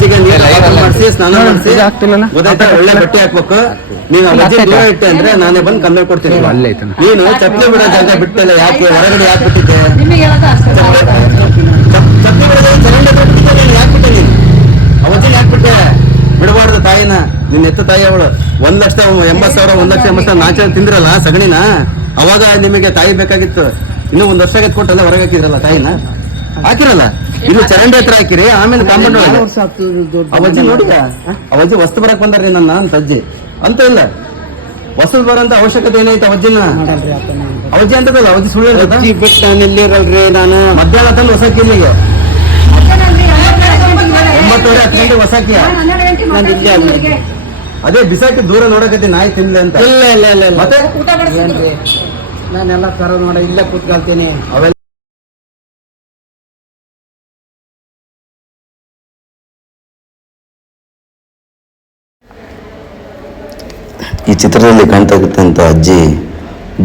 ಅಜ್ಜಿಗೆ ನೀರು ಮಾಡಿಸಿ ಸ್ನಾನ ಮಾಡಿಸಿ. ಗೊತ್ತಾಯ್ತಾ? ಒಳ್ಳೆ ಬಟ್ಟೆ ಹಾಕ್ಬೇಕು. ನೀನು ಅಜ್ಜಿ ದೂರ ಇಟ್ಟೆ ಅಂದ್ರೆ ನಾನೇ ಬಂದು ಕಮ್ಮಿ ಕೊಡ್ತೀನಿ. ನೀನು ಚಪ್ಪಲಿ ಬಿಡೋ ಜಾಗ ಬಿಟ್ಟಲ್ಲ ಯಾಕೆ? ಹೊರಗಡೆ ಯಾಕೆ ಬಿಟ್ಟಿದ್ದೆ? ಚಪ್ಪಲಿ ಬಿಡೋ ಜಾಗ ಚರಂಡಿ ಹತ್ರ ಬಿಟ್ಟಿದ್ದೆ ನೀನು. ಯಾಕೆ ಬಿಟ್ಟೆ ನೀನು? ಅವತ್ತಿನ ಯಾಕೆ ಬಿಟ್ಟೆ? ಬಿಡಬಾರ್ದು ತಾಯಿನ. ನಿನ್ನ ಎತ್ತ ತಾಯಿ ಅವಳು. ಒಂದ್ ಲಕ್ಷ ಎಂಬತ್ ಸಾವಿರ ಒಂದ್ ಲಕ್ಷ ಎಂಬತ್ ಸಾವಿರ ನಾಚ ತಿಂದ್ರಲ್ಲ ಸಗಣಿನ? ಅವಾಗ ನಿಮಗೆ ತಾಯಿ ಬೇಕಾಗಿತ್ತು. ಇನ್ನು ಒಂದ್ ವರ್ಷ ಕೊಟ್ಟಲ್ಲ ಹೊರಗೆ ಹಾಕಿದ್ರಲ್ಲ ತಾಯಿನ? ಹಾಕಿರಲ್ಲ? ಇನ್ನು ಚರಂಡಿ ಹತ್ರ ಹಾಕಿರಿ ಆಮೇಲೆ ಕಾಂಪೌಂಡ್ ಅವಜ್ಜಿ ನೋಡಿದ ಅವಜ್ಜಿ ವಸ್ತು ಬರಕ್ ಬಂದಾರ್ರಿ ನನ್ನ ಅಂತ ಅಜ್ಜಿ ಅಂತ ಇಲ್ಲ. ವಸ್ತು ಬರೋಂತ ಅವಶ್ಯಕತೆ ಏನೈತೆ ಅವಜ್ಜಿನ ಅವಜ್ಜಿ ಅಂತದಲ್ಲ ಅವಜ್ಜಿ ಸುಳ್ಳು ಬಿಟ್ಟು ನಾನು ಇಲ್ಲಿರಲ್ರಿ ನಾನು. ಮಧ್ಯಾಹ್ನ ತಂದು ಹೊಸ ಇಲ್ಲಿಗೆ. ಒಂಬತ್ತುವರೆ ಹತ್ತು ಗಂಟೆ ಹೊಸಕಿಯ ಅದೇ ಬಿಸಾಕಿ ದೂರ ನೋಡಕತ್ತಿ ನಾಯಿ ತಿನ್ಲಿ ಅಂತ. ಇಲ್ಲ ಇಲ್ಲ ಇಲ್ಲ ಇಲ್ಲ. ಮತ್ತೆ? ನಾನೆಲ್ಲ ತರ ನೋಡ ಇಲ್ಲೇ ಕೂತ್ಕೊಳ್ತೀನಿ. ಅವೆಲ್ಲ ಈ ಚಿತ್ರದಲ್ಲಿ ಕಾಣ್ತಕ್ಕಂಥ ಅಜ್ಜಿ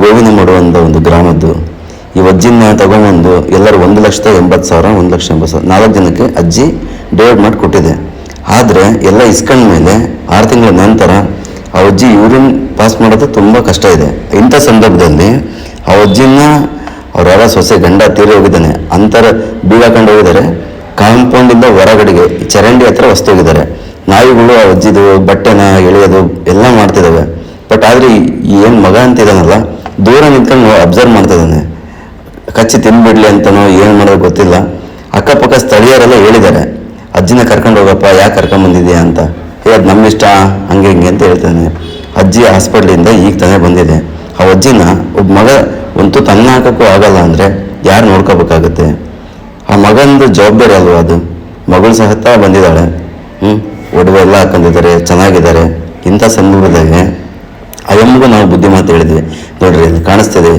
ಗೋವಿನ ಮಾಡುವಂಥ ಒಂದು ಗ್ರಾಮದ್ದು. ಈ ಅಜ್ಜಿನ ತಗೊಂಬಂದು ಎಲ್ಲರೂ ಒಂದು ಲಕ್ಷದ ಎಂಬತ್ತು ಸಾವಿರ, ಒಂದು ಲಕ್ಷ ಎಂಬತ್ತು ಸಾವಿರ, ನಾಲ್ಕು ಜನಕ್ಕೆ ಅಜ್ಜಿ ಡಿವೈಡ್ ಮಾಡಿ ಕೊಟ್ಟಿದೆ. ಆದರೆ ಎಲ್ಲ ಇಸ್ಕೊಂಡ ಮೇಲೆ ಆರು ತಿಂಗಳ ನಂತರ ಆ ಅಜ್ಜಿ ಯೂರಿನ್ ಪಾಸ್ ಮಾಡೋದು ತುಂಬ ಕಷ್ಟ ಇದೆ. ಇಂಥ ಸಂದರ್ಭದಲ್ಲಿ ಆ ಅಜ್ಜಿನ ಅವ್ರ ಯಾರ ಸೊಸೆ ಗಂಡ ತೀರಿ ಹೋಗಿದ್ದಾನೆ, ಅಂತರ ಬೀಗ ಹಾಕೊಂಡು ಹೋಗಿದ್ದಾರೆ ಕಾಂಪೌಂಡಿಂದ ಹೊರಗಡೆಗೆ ಚರಂಡಿ ಹತ್ರ ಹೊಸ್ತು ಹೋಗಿದ್ದಾರೆ. ನಾಯಿಗಳು ಆ ಅಜ್ಜಿದು ಬಟ್ಟೆನ, ಎಳೆಯೋದು ಎಲ್ಲ ಮಾಡ್ತಿದ್ದಾವೆ. ಬಟ್ ಆದರೆ ಏನು ಮಗ ಅಂತ ಇದ್ದಾನಲ್ಲ, ದೂರ ನಿಂತ್ಕೊಂಡು ಅಬ್ಸರ್ವ್ ಮಾಡ್ತಾ ಇದ್ದಾನೆ. ಕಚ್ಚಿ ತಿನ್ಬಿಡ್ಲಿ ಅಂತನೋ ಏನು ಮಾಡೋದು ಗೊತ್ತಿಲ್ಲ. ಅಕ್ಕಪಕ್ಕ ಸ್ಥಳೀಯರೆಲ್ಲ ಹೇಳಿದ್ದಾರೆ, ಅಜ್ಜಿನ ಕರ್ಕೊಂಡು ಹೋಗಪ್ಪ, ಯಾಕೆ ಕರ್ಕೊಂಡ್ ಬಂದಿದ್ಯಾ ಅಂತ. ಏ, ಅದು ನಮ್ಮ ಇಷ್ಟ, ಹಂಗೆ ಹಿಂಗೆ ಅಂತ ಹೇಳ್ತಾನೆ. ಅಜ್ಜಿ ಹಾಸ್ಪಿಟ್ಲಿಂದ ಈಗ ತಾನೇ ಬಂದಿದೆ. ಆ ಅಜ್ಜಿನ ಒಬ್ಬ ಮಗ ಒಂದು ತನ್ನ ಹಾಕಕ್ಕೂ ಆಗಲ್ಲ ಅಂದರೆ ಯಾರು ನೋಡ್ಕೋಬೇಕಾಗತ್ತೆ? ಆ ಮಗಂದು ಜವಾಬ್ದಾರಿ ಅಲ್ವಾ ಅದು? ಮಗಳು ಸಹಿತ ಬಂದಿದ್ದಾಳೆ. ಹ್ಞೂ ಒಡವೆ ಎಲ್ಲ ಹಾಕೊಂಡಿದ್ದಾರೆ, ಚೆನ್ನಾಗಿದ್ದಾರೆ. ಇಂಥ ಸಂದರ್ಭದಾಗೆ ಎಮ್ಮಿಗೂ ನಾವು ಬುದ್ಧಿ ಮಾತು ಹೇಳಿದ್ವಿ. ನೋಡ್ರಿ ಕಾಣಿಸ್ತದೆ.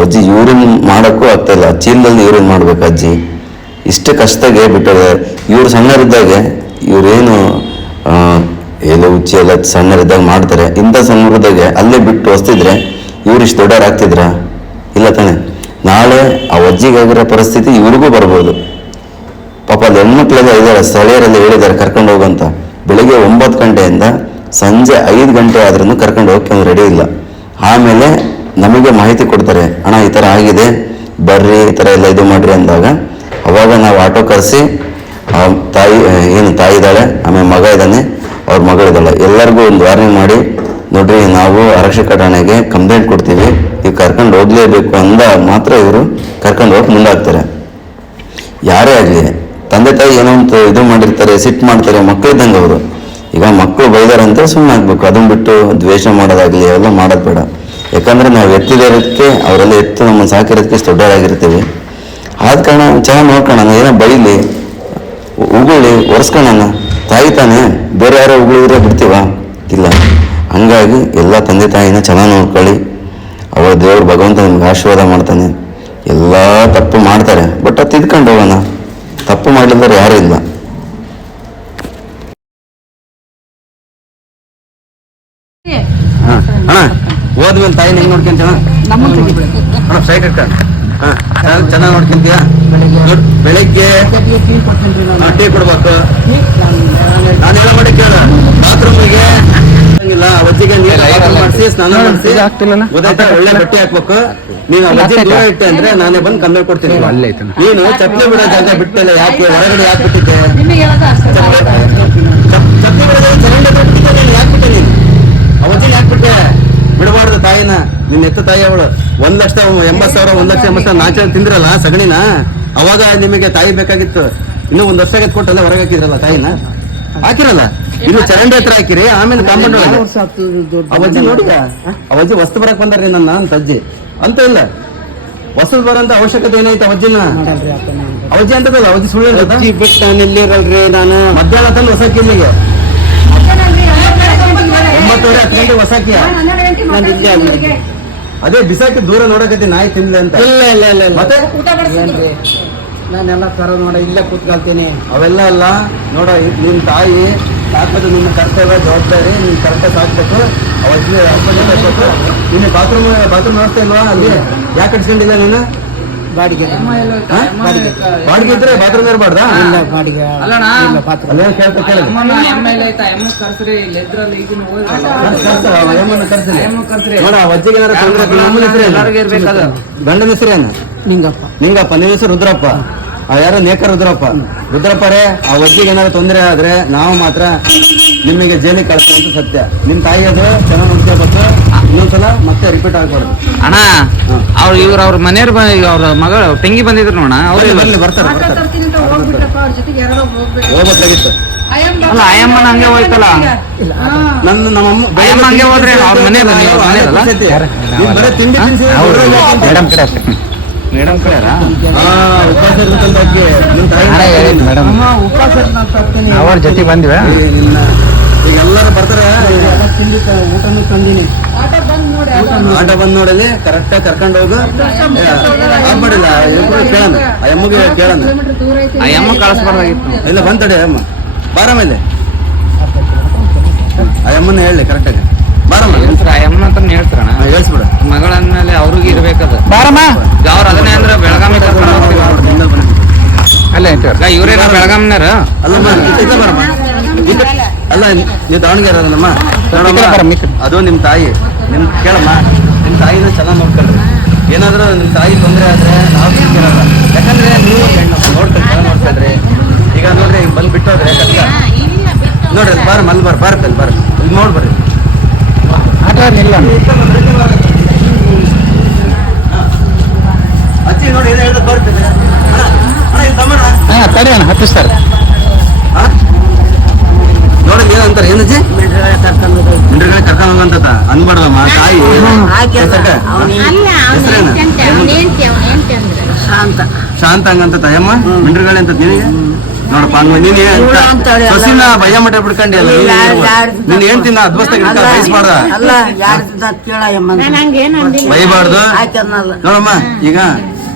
ಅಜ್ಜಿ ಯೂರಿನ್ ಮಾಡೋಕ್ಕೂ ಆಗ್ತಾ ಇಲ್ಲ. ಚೀಲದಲ್ಲಿ ಯೂರಿನ್ ಮಾಡ್ಬೇಕು ಅಜ್ಜಿ. ಇಷ್ಟು ಕಷ್ಟದಾಗೆ ಬಿಟ್ಟರೆ ಇವ್ರು ಸಣ್ಣರಿದ್ದಾಗೆ ಇವರೇನು ಆ, ಎಲೆ ಉಚ್ಚಿ ಎಲ್ಲ ಸಣ್ಣರಿದ್ದಾಗ ಮಾಡ್ತಾರೆ. ಇಂಥ ಸಂದರ್ಭದಾಗೆ ಅಲ್ಲೇ ಬಿಟ್ಟು ಹೊಸ್ತಿದ್ರೆ ಇವ್ರು ಇಷ್ಟು ದೊಡ್ಡವರಾಗ್ತಿದ್ರ? ಇಲ್ಲ ತಾನೆ. ನಾಳೆ ಆ ಅಜ್ಜಿಗಾಗಿರೋ ಪರಿಸ್ಥಿತಿ ಇವ್ರಿಗೂ ಬರ್ಬೋದು. ಪಾಪ ಅಲ್ಲಿ ಹೆಣ್ಮಕ್ಳೆಲ್ಲ ಇದ್ದಾರೆ ಸ್ಥಳೀಯರಲ್ಲಿ ಹೇಳಿದ್ದಾರೆ ಕರ್ಕೊಂಡು ಹೋಗಂತ ಬೆಳಿಗ್ಗೆ ಒಂಬತ್ತು ಗಂಟೆಯಿಂದ ಸಂಜೆ ಐದು ಗಂಟೆ ಆದ್ರೂ ಕರ್ಕೊಂಡು ಹೋಗಕ್ಕೆ ಅವ್ನು ರೆಡಿ ಇಲ್ಲ. ಆಮೇಲೆ ನಮಗೆ ಮಾಹಿತಿ ಕೊಡ್ತಾರೆ, ಅಣ್ಣ, ಈ ಥರ ಆಗಿದೆ, ಬರ್ರಿ, ಈ ಥರ ಎಲ್ಲ ಇದು ಮಾಡ್ರಿ ಅಂದಾಗ, ಅವಾಗ ನಾವು ಆಟೋ ಕರೆಸಿ ತಾಯಿ ಏನು ತಾಯಿ ಇದ್ದಾಳೆ, ಆಮೇಲೆ ಮಗ ಇದ್ದಾನೆ, ಅವ್ರ ಮಗಳಿದ್ದಾಳೆ ಎಲ್ಲರಿಗೂ ಒಂದು ವಾರ್ನಿಂಗ್ ಮಾಡಿ, ನೋಡ್ರಿ, ನಾವು ಆರಕ್ಷಕ ಠಾಣೆಗೆ ಕಂಪ್ಲೇಂಟ್ ಕೊಡ್ತೀವಿ ಈಗ ಕರ್ಕೊಂಡು ಹೋಗಲೇಬೇಕು ಅಂದ ಮಾತ್ರ ಇವರು ಕರ್ಕೊಂಡು ಹೋಗಿ ಮುಂದಾಗ್ತಾರೆ. ಯಾರೇ ಆಗಲಿ, ತಂದೆ ತಾಯಿ ಏನೋ ಒಂದು ಇದು ಮಾಡಿರ್ತಾರೆ, ಸಿಟ್ಟು ಮಾಡ್ತಾರೆ ಮಕ್ಕಳಿದ್ದಂಗೆ ಅವರು. ಈಗ ಮಕ್ಕಳು ಬೈದಾರಂತೆ ಸುಮ್ಮನೆ ಆಗ್ಬೇಕು. ಅದನ್ನ ಬಿಟ್ಟು ದ್ವೇಷ ಮಾಡೋದಾಗ್ಲಿ ಅವೆಲ್ಲ ಮಾಡೋದು ಬೇಡ. ಯಾಕಂದ್ರೆ ನಾವು ಎತ್ತಿರೋದಕ್ಕೆ ಅವರೆಲ್ಲ ಎತ್ತು ನಮ್ಮನ್ನು ಸಾಕಿರೋದಕ್ಕೆ ದೊಡ್ಡವರಾಗಿರ್ತೀವಿ. ಆದ ಕಾರಣ ಚೆನ್ನಾಗಿ ನೋಡ್ಕೊಳ್ಳೋಣ ಏನೋ ಬೈಲಿ, ಉಗುಳಿ ಒರೆಸ್ಕೊಳ್ಳೋಣ ತಾಯಿ ತಾನೆ, ಬೇರೆ ಯಾರೋ ಉಗುಳಿದ್ರೆ ಬಿಡ್ತೀವ? ಇಲ್ಲ. ಹಂಗಾಗಿ ಎಲ್ಲ ತಂದೆ ತಾಯಿನ ಚೆನ್ನಾಗಿ ನೋಡ್ಕೊಳ್ಳಿ. ಅವರ ದೇವ್ರು ಭಗವಂತ ನಿಮ್ಗೆ ಆಶೀರ್ವಾದ ಮಾಡ್ತಾನೆ. ಎಲ್ಲ ತಪ್ಪು ಮಾಡ್ತಾರೆ. ಬಟ್ ಅದು ತಿದ್ಕೊಂಡು ಹೋಗೋಣ. ತಪ್ಪು ಮಾಡಿದ್ರೆ ಯಾರೂ ಇಲ್ಲ. ಹೋದ್ಮೇಲೆ ತಾಯಿ ಹೆಂಗ್ ನೋಡ್ಕೊಂತೀವ ಮೇಡಮ್ ಸೈಡ್ ಇಟ್ಕ. ಹಾ ಚೆನ್ನಾಗಿ ನೋಡ್ಕೊಂತೀಯ? ನೋಡ್, ಬೆಳಿಗ್ಗೆ ಟೀ ಕೊಡ್ಬೇಕು. ನಾನು ಹೇಳೋ ಮಾಡಿ ಕೇಳ. ಬಾತ್ರೂಮಿಗೆ. ಇಲ್ಲ ಅಜ್ಜಿಗೆ ನೀರು ಮಾಡಿಸಿ ಸ್ನಾನ ಮಾಡಿಸಿ? ಗೊತ್ತಾಯ್ತಾ? ಒಳ್ಳೆ ಬಟ್ಟೆ ಹಾಕ್ಬೇಕು. ನೀನು ಆ ಅಜ್ಜಿ ದೂರ ಇಟ್ಟೆ ಅಂದ್ರೆ ನಾನೇ ಬಂದು ಕಮ್ಮಿ ಕೊಡ್ತೀನಿ. ನೀನು ಚಪ್ಪಲಿ ಬಿಡೋ ಜಾಗ ಬಿಟ್ಟಲ್ಲ ಯಾಕೆ ಹೊರಗಡೆ ಯಾಕೆ ಬಿಟ್ಟಿದ್ದೆ ನಿಮಗೆ ಹೇಳೋದು ಅಷ್ಟೇ ಚಪ್- ಚಪ್ಪಲಿ ಬಿಡೋ ಜಾಗ ಚರಂಡಿ ಹತ್ರ ಬಿಟ್ಟಿದ್ದೆ ನೀನು ಯಾಕೆ ಬಿಟ್ಟೆ ನೀನು ಅವಜ್ಜಿನ ಯಾಕೆ ಬಿಟ್ಟೆ ಬಿಡಬಾರ್ದು ತಾಯಿನ ನಿನ್ನ ಎತ್ತ ತಾಯಿ ಅವಳು ಒಂದ್ ಲಕ್ಷ ಎಂಬತ್ ಸಾವಿರ ಒಂದ್ ಲಕ್ಷ ಎಂಬತ್ ಸಾವಿರ ನಾಚ ತಿಂದ್ರಲ್ಲ ಸಗಣಿನ? ಅವಾಗ ನಿಮಗೆ ತಾಯಿ ಬೇಕಾಗಿತ್ತು. ಇನ್ನು ಒಂದ್ ವರ್ಷ ಕೊಟ್ಟಲ್ಲ ಹೊರಗೆ ಹಾಕಿದ್ರಲ್ಲ ತಾಯಿನ? ಹಾಕಿರಲ್ಲ? ಇನ್ನು ಚರಂಡಿ ಹತ್ರ ಹಾಕಿರಿ ಆಮೇಲೆ ಕಾಂಪೌಂಡ್ ಅವಜ್ಜಿ ನೋಡಿದ ಅವಜ್ಜಿ ವಸ್ತು ಬರಕ್ ಬಂದಾರ್ರಿ ನನ್ನ ಅಂತ ಅಜ್ಜಿ. ಅಂತ ಇಲ್ಲ. ವಸ್ತು ಬರೋಂತ ಅವಶ್ಯಕತೆ ಏನೈತೆ ಅವಜ್ಜಿನ. ಅವಜ್ಜಿ ಅಂತದಲ್ಲ ಅವಜ್ಜಿ ಸುಳ್ಳು ಬಿಟ್ಟು ನಾನು ಇಲ್ಲಿರಲ್ರಿ ನಾನು. ಮಧ್ಯಾಹ್ನ ತಂದು ಹೊಸ ಇಲ್ಲಿಗೆ. ಒಂಬತ್ತುವರೆ ಹತ್ತು ಗಂಟೆ ಹೊಸಕಿಯ? ನಾನು ಇಲ್ಲೇ. ಅದೇ ಬಿಸಾಕಿ ದೂರ ನೋಡಕತ್ತಿ ನಾಯಿ ತಿನ್ಲಿ ಅಂತ. ಇಲ್ಲ ಇಲ್ಲ ಇಲ್ಲ ಇಲ್ಲ. ಮತ್ತೆ? ಊಟ ಏನ್ರಿ? ನಾನೆಲ್ಲ ತರ ನೋಡ ಇಲ್ಲೇ ಕೂತ್ಕೊಳ್ತೀನಿ. ಅವೆಲ್ಲ ಅಲ್ಲ ನೋಡ ನಿನ್ನ ತಾಯಿ ಸಾಕೋದು ನಿನ್ನ ಕರ್ತವ್ಯ ಜವಾಬ್ದಾರಿ ನೀನ್ ಕರೆಕ್ಟಾಗಿ ಸಾಕ್ಬೇಕು. ಅವತ್ತಿನ ಹಾಸ್ಪಿಟಲ್ ನಿನ್ನ ಬಾತ್ರೂಮ್ ಬಾತ್ರೂಮ್ ವ್ಯವಸ್ಥೆ ಇಲ್ವಾ ಅಲ್ಲಿ? ಯಾಕೆ ಕಟ್ಸ್ಕೊಂಡಿಲ್ಲ ನೀನು? ಬಾಡಿಗೆ ಹಾ? ಬಾಡಿಗೆ. ಇದ್ರೆ ಬಾತ್ರೂಮ್ ಇರಬಾರ್ದಾ ಇಲ್ಲ ಬಾಡಿಗೆ. ಇಲ್ಲ ಬಾತ್ರೂಮ್. ಅಲ್ಲೇ ಕೇಳ್ತಾ ಕೇಳಿ. ಅಮ್ಮನ ಅಜ್ಜಿಗೆ ಏನಾರ ತೊಂದ್ರೆ? ಎಲ್ಲರಿಗೂ ಇರ್ಬೇಕದು. ಗಂಡನ ಹೆಸರೇನು ನಿಂಗಪ್ಪ. ನಿಂಗಪ್ಪ ನಿನ್ನ ಹೆಸರು ರುದ್ರಪ್ಪ. ಆ ಯಾರೋ? ನೇಕರ್ ರುದ್ರಪ್ಪ. ರುದ್ರಪ್ಪರೇ ಆ ವಜ್ಜಿಗೆ ಏನಾದ್ರು ತೊಂದರೆ ಆದ್ರೆ ನಾವು ಮಾತ್ರ ನಿಮಗೆ ಜೈಲಿಗೆ ಕಳ್ಸುವಂತ ಸತ್ಯ. ನಿಮ್ ತಾಯಿಗೆ ಅದು ಚೆನ್ನಾಗಿ ನೋಡ್ಕೋಬೇಕು ಇನ್ನೊಂದ್ಸಲ ಮತ್ತೆ ರಿಪೀಟ್ ಆಗ್ಬಾರ್ದು. ಅಣ್ಣ ಅವ್ರ ಇವ್ರ ಅವ್ರ ಮನೆಯವ್ರ ಅವ್ರ ಮಗ ತಂಗಿ ಬಂದಿದ್ರು ನೋಡ ಅವ್ರು ಬರ್ತಾರೆ ಬರ್ತಾರೆ. ಅಂತ ಹೋಗ್ಬಿಟ್ರಪ್ಪ ಅವ್ರ ಜೊತೆಗೆ ಯಾರೋ ಹೋಗ್ಬಿಟ್ಟು ಹೋಗ್ಬೇಕಾಗಿತ್ತು. ಅಲ್ಲ ಆಯಮ್ಮನ ಹಂಗೆ ಹೋಯ್ತಲ್ಲ? ನನ್ನ ನಮ್ಮಮ್ಮ ಅಯ್ಯಮ್ಮ ಹಂಗೆ ಹೋದ್ರೆ ಅವ್ರ ಮನೆ ಬರೀ ತಿಂಡಿ ತಿನ್ಸಿ. ಮೇಡಮ್ ಕಡೆ ಮೇಡಮ್ ಕಡೆ ಆ, ಉಪವಾಸ ಇರ್ತಕ್ಕಂಥ ತಾಯಿ ಮೇಡಮ್? ಉಪವಾಸ ಅವ್ರ ಜೊತೆ ಬಂದ್ವಿ. ನಿನ್ನ ಎಲ್ಲರೂ ಬರ್ತಾರೆ. ತಿಂಡಿ ಊಟನೂ ತಂದೀನಿ ಆಟೋ ಬಂದ್ ನೋಡಿ ಆಟ ಬಂದ್ ನೋಡಲಿ ಕರೆಕ್ಟ್ ಆಗಿ ಕರ್ಕೊಂಡು ಹೋಗು ಆಗ್ಬೇಡಿಲ್ಲ ಇಬ್ರು ಕೇಳೋಣ. ಆ ಕೇಳೋಣ ಆ ಅಮ್ಮ ಕಳಿಸ್ಬಾರ್ದಾಗಿತ್ತು ಇಲ್ಲ ಬಂತಡೆ ಅಮ್ಮ ಬಾರ ಮೇಲೆ ಆ ಹೇಳಿ ಕರೆಕ್ಟ್ ಆಗಿ ಬಾರಮ್ಮ ಆ ಅಮ್ಮನ ಅಂತ ಹೇಳ್ತಾರಣ ಹೇಳ್ಸ್ಬಿಡ. ಮಗಳಂದ್ಮೇಲೆ ಅವ್ರಿಗೆ ಇರ್ಬೇಕದ. ಬಾರಮ್ಮ. ಅವ್ರ ಅದನ್ನೇ ಅಂದ್ರೆ ಬೆಳಗಾವಿ ಕರ್ಕೊಂಡು ಹೋಗ್ತೀವಿ. ಅಲ್ಲೇ ಇವ್ರೇನ ಬೆಳಗಾಂನಾರ ಅಲ್ಲಮ್ಮ ಇತ್ತ- ಇತ್ತ ಬಾರಮ್ಮ. ಅಲ್ಲ. ನೀವು ದಾವಣಗೆರೆ ಅದನ್ನಮ್ಮ ಅದು ನಿಮ್ಮ ತಾಯಿ. ನಿಮ್ ಕೇಳಮ್ಮ. ನಿಮ್ಮ ತಾಯಿನ ಚೆನ್ನಾಗಿ ನೋಡ್ಕೊಳ್ರಿ. ಏನಾದ್ರೂ ನಿಮ್ಮ ತಾಯಿ ತೊಂದರೆ ಆದ್ರೆ ನಾವು ಕೇಳಲ್ಲ. ಯಾಕಂದ್ರೆ ನೀವು ಹೆಣ್ಣು ನೋಡ್ಕೊಳ್ರಿ ಚೆನ್ನಾಗಿ ನೋಡ್ಕೊಳ್ರಿ. ಈಗ ನೋಡ್ರಿ ಬಂದು ಬಿಟ್ಟೋದ್ರೆ ಕಷ್ಟ. ನೋಡ್ರಿ ಬಾರ ಮಲ್ ಬಾರ ಬಾರ. ಕಲ್ ಬಾರ ಇಲ್ಲಿ. ನೋಡ್ಬರ್ರಿ ಅಚ್ಚಿ ನೋಡಿ ಏನು ಹೇಳ್ದ ಇಲ್ಲಿ ತಮ್ಮಣ್ಣ. ತಡಿ ಅಣ್ಣ ಹತ್ತಿಸ್ತಾರೆ ಆ? ನೋಡಿ ಏನಂತಾರೆ ಏನಜ್ಜಿ ಮಿಂಡ್ರಗಳೇ ಅನ್ಬಾರ್ದಮ್ಮ ತಾಯಿ? ಶಾಂತ. ಶಾಂತ ಹಂಗಂತ ತಾಯಮ್ಮ? ಮಿಂಡ್ರಗಳೇ ಅಂತ ನಿನಗೆ? ನೋಡಪ್ಪ ಹಂಗ ನೀನು. ಸೊಸಿನ ಭಯ ಮಟ್ಟ ಬಿಡ್ಕೊಂಡಿ ಯಾರ್- ನೀನ್ ಏನ್ ತಿನ್ನ ಅದ್ಭುತ ಬಯಸ್ಬಾರ್ದ? ಅಲ್ಲ ಯಾರ ಕೇಳ ಬೈಬಾರ್ದು? ಆಯ್ತನ್ನಲ್ಲ. ನೋಡಮ್ಮ ಈಗ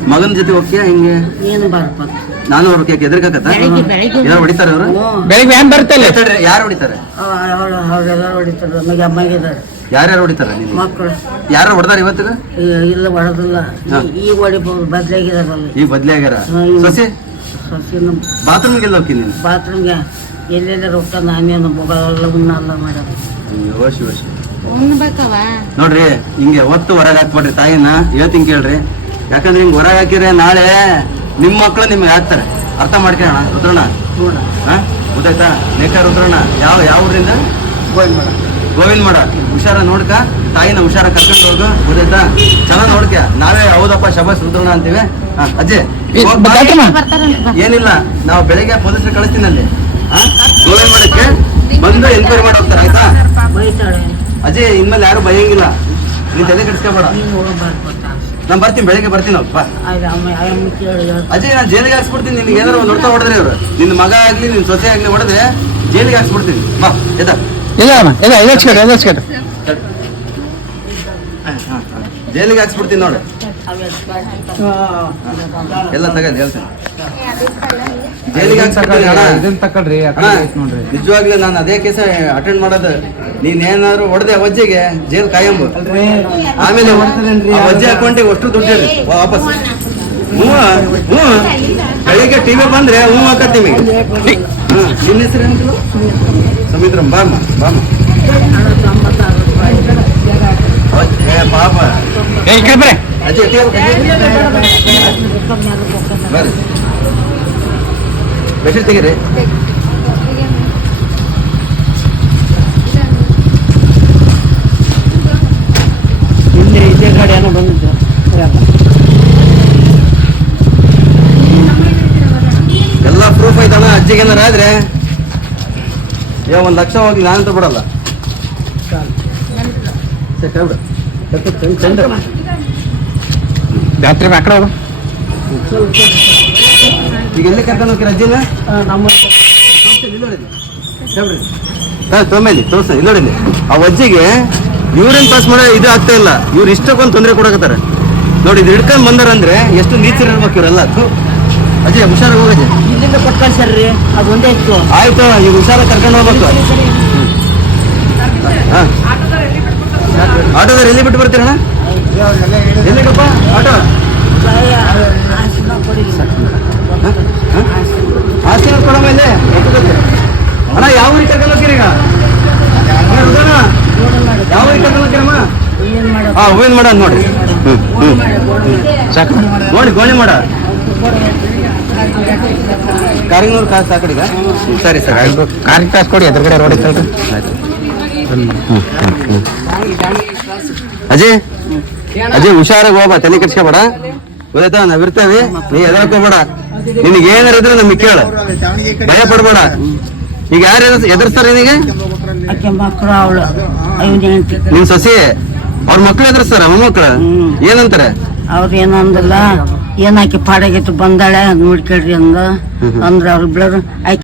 ಮಗನ ಜೊತೆ ಹೋಗ್ತೀಯ ಹಿಂಗೆ? ನಾನು ಅವ್ರ ಎದುರ್ಕತ್ತ ಯಾರು ಹೊಡಿತಾರೆ ಅವರು? ಬೆಳಿಗ್ಗೆ ಯಾರು ಹೊಡಿತಾರೆ? ಹೊಡಿತಾರೆ. ಯಾರ್ಯಾರು ಹೊಡಿತಾರೆ ನೀನು ಮಕ್ಕಳು. ಯಾರು ಹೊಡೆದಾರ ಇವತ್ತು ಈ- ಇಲ್ಲ ಹೊಡೆದಿಲ್ಲ. ಈಗ ಹೊಡಿಬೋದು ಬದಲಾಗಿದಾರಲ್ಲ ಈಗ ಬದ್ಲಿ ಆಗ್ಯಾರ? ಸೊಸಿ? ಸ್ವಲ್ಪ ಬಾತ್ರೂಮ್ಗೆ ಎಲ್ಲ ಹೋಗಿ ನೀನು? ಬಾತ್ರೂಮ್ಗೆ ಎಲ್ಲೆಲ್ಲ ರೊಕ್ಕ ನಾನೇನು ಮೊಬೈಲ್ ಉಣ್ಣಲ್ಲ ಮಾಡೋದು. ಅಯ್ಯೋ ಶಿವ ಶಿವ. ನೋಡ್ರಿ ಹಿಂಗೆ ಒತ್ತು ಹೊರಗೆ ಹಾಕ್ಬೇಡ್ರಿ ತಾಯಿನ. ಹೇಳ್ತೀನಿ ಕೇಳ್ರಿ. ಯಾಕಂದ್ರೆ ಹಿಂಗೆ ಹೊರಗೆ ಹಾಕಿದ್ರೆ ನಾಳೆ ನಿಮ್ಮ ಮಕ್ಕಳು ನಿಮ್ಗೆ ಹಾಕ್ತಾರೆ. ಅರ್ಥ ಮಾಡ್ಕೊಳ್ಳೋಣ ರುದ್ರಣ್ಣ? ನೋಡ ಹಾ? ಗೊತ್ತಾಯ್ತಾ? ನೇಕಾರ ರುದ್ರಣ್ಣ ಯಾವ ಯಾವ ಊರಿಂದ? ಮಾಡ ಗೋವಿಂದ ಮಾಡ ಹುಷಾರ ನೋಡ್ಕ ತಾಯಿನ ಹುಷಾರ ಕರ್ಕೊಂಡು ಹೋಗು ಗೊತ್ತಾಯ್ತಾ ಚೆನ್ನಾಗ್ ನೋಡ್ಕ. ನಾವೇ ಹೌದಪ್ಪ ಶಬಾಸ್ ರುದ್ರಣ ಅಂತೀವಿ? ಅಜ್ಜಿ. ಏನಿಲ್ಲ ನಾವು ಬೆಳಿಗ್ಗೆ ಪೊಲೀಸರು ಕಳಿಸ್ತೀನಿ ಅಲ್ಲಿ. ಗೋವಿಂದ ಮಾಡಕ್ಕೆ ಬಂದು ಎನ್ಕ್ವೈರಿ ಮಾಡಿ ಹೋಗ್ತಾರೆ ಆಯ್ತಾ? ಅಜ್ಜಿ ಇನ್ಮೇಲೆ ಯಾರು ಭಯಂಗಿಲ್ಲ ನೀನ್ ತಲೆ ಕೆಡಿಸ್ಕೋಬೇಡ. ನೀನು ನಾನ್ ಬರ್ತೀನಿ ಬೆಳಿಗ್ಗೆ ಬರ್ತೀನಿ ಅಪ್ಪ. ಅಜಯ್ ನಾನು ಜೈಲಿಗೆ ಹಾಕ್ಸ್ಬಿಡ್ತೀನಿ. ನಿನ್ಗೆ ಏನಾರು ಒಂದು ಹೊಡ್ತಾ ಹೊಡೆದ್ರೆ ಇವ್ರು. ನಿನ್ನ ಮಗ ಆಗ್ಲಿ ನಿನ್ ಸೊಸೆ ಆಗ್ಲಿ ಹೊಡೆದ್ರೆ ಜೈಲಿಗೆ ಹಾಕ್ಸ್ಬಿಡ್ತೀನಿ. ಬಾ ಎದ ಇಲ್ಲ ಅಣ್ಣ ಇಲ್ಲ ಎದಚ್ಕಟ್ರಿ ಎದಚ್ಕಟ್ರಿ ಜೈಲಿಗೆ ಹಾಕ್ಸ್ಬಿಡ್ತೀನಿ ನೋಡು. ಎಲ್ಲ ತಗಲ್ ಹೇಳ್ತೀನಿ. ಜೈಲಿಗೆ ಹಾಕ್ಸ್ಬಿಡ್ತೀನಿ ಅಣ್ಣ. ಇದನ್ನ ತಕೊಳ್ರಿ ಅಣ್ಣ ನಿಜವಾಗ್ಲೂ ನಾನು ಅದೇ ಕೇಸ ಅಟೆಂಡ್ ಮಾಡೋದು. ನೀನ್ ಏನಾದ್ರು ಹೊಡೆದೆ ವಜ್ಜೆಗೆ ಜೈಲ್ ಕಾಯಂಬು ಆಮೇಲೆ ಆ ಹಾಕೊಂಡಿ ಅಕೌಂಟಿಗೆ ಅಷ್ಟು ದುಡ್ಡು ವಾಪಸ್. ಹ್ಞೂ ಹ್ಞೂ. ಬೆಳಿಗ್ಗೆ ಟಿವಿ ಬಂದ್ರೆ ಹ್ಞೂ ಹಾಕತ್ತೀವಿ ನಿನ್ನ ಹೆಸರು ಏನು ಸಮಿತ್ರಂ ಬಾಮ ಬಾಬಾ ಪಾಪ. ಅಜ್ಜಿ ಬರ್ರಿ. ತೆಗೀರಿ ಹಿಂದೆ ಇದೇ ಕಡೆ ಏನೋ ಬಂದಿದ್ದು ಎಲ್ಲ ಪ್ರೂಫ್ ಏನಾರ ಆದ್ರೆ ಏ ಒಂದ್ ಲಕ್ಷ ಹೋಗಿ ನಾನಂತ ಬಿಡಲ್ಲ. ಜಾತ್ರೆ ಹೋಗು. ಈಗ ಎಲ್ಲಿ ಕರ್ಕೊಂಡು ಹೋಗಿ ಅಜ್ಜಿನ? ನಮ್ಮ ತೊಂಬೇಲಿ ತೋರ್ಸ ಇಲ್ಲಿ ನೋಡಿ ಇಲ್ಲಿ. ಆ ಅಜ್ಜಿಗೆ ಯೂರಿನ್ ಪಾಸ್ ಮಾಡೋ ಇದು ಆಗ್ತಾ ಇಲ್ಲ. ಇವ್ರು ಇಷ್ಟಕ್ಕೊಂದು ತೊಂದರೆ ಕೊಡಕತ್ತಾರೆ. ನೋಡಿ ಇದು ಹಿಡ್ಕೊಂಡ್ ಬಂದಾರ ಅಂದ್ರೆ ಎಷ್ಟು ನೀಚರ್ ಇರ್ಬೇಕು ಇವರೆಲ್ಲ ಅಜ್ಜಿ ಹುಷಾರಾಗಿ ಹೋಗದೆ. ಇಲ್ಲಿಂದ ಕೊಟ್ಟು ಕಳ್ಸ್ಯಾರ್ರಿ ಅದು ಒಂದೇ ಇತ್ತು. ಆಯ್ತು ಈಗ ಹುಷಾರಾಗಿ ಕರ್ಕೊಂಡು ಹೋಗ್ಬೇಕು. ಹಾ. ಆಟೋದವ್ರು ಎಲ್ಲಿ ಬಿಟ್ಟು ಬರ್ತೀರಣ ಎಲ್ಲಿಗಪ್ಪ? ಆಟೋ? ಆಸ್ತಿ ಕೊಡಮ್ಮ ಮೇಲೆ ಅಣ್ಣ ಯಾವ ಊರಿಗೆ ಕರ್ಕೊಂಡು ಹೋಗ್ತೀರಿ ಈಗ? ಯಾವ ಊರಿಗೆ ಕರ್ಕೊಂಡು ಹೋಗ್ತೀರಮ್ಮ? ಹಾ ಹೂವಿನ ಮಾಡ ನೋಡ್ರಿ. ಹ್ಮ್. ಸಾಕು. ನೋಡಿ ಗೋಣಿ ಮಾಡ. ಕಾರಿಂಗ್ನೂರು ಕಾಸು ಸಾಕಡಿಗ ಸರಿ. ಸರ್ ಕಾರಿಂಗ್ ಕಾಸು ಕೊಡಿ ಎದುರುಗಡೆ ರೋಡ್ ಆಯ್ತು ಅಜಯ್ ಅಜಯ್ ಹುಷಾರಾಗಿ ಹೋಗ್ಬಾ ತಲೆ ಕೆಡ್ಸ್ಕೊಬೇಡ. ಗೊತ್ತಾಯ್ತಾ ನಾವ್ ಇರ್ತೇವೆ ನೀ ಎದರ್ಕೋಬೇಡ ನಿನಗೆ ಏನಾರ ಇದ್ರೆ ನಮಗೆ ಕೇಳು. ಭಯ ಪಡ್ಬೇಡ. ಈಗ ಯಾರು ಎದುರಿಸ್ತಾರ ನಿನಗೆ? ನಿನ್ ಸೊಸೆ? ಅವ್ರ ಮಕ್ಳು ಎದುರಿಸ್ತಾರ ಮೊಮ್ಮಕ್ಳು? ಏನಂತಾರೆ? ಅವ್ರ ಏನಂದಿಲ್ಲ. ಏನಾಕಿ ಪಾಡಾಗಿತ್ತು ಬಂದಾಳೆ ನೋಡ್ಕೇಳ್ರಿ ಅಂದ ಅಂದ್ರೆ ಅವ್ರ ಬಿಡೋರು ಆಯ್ತು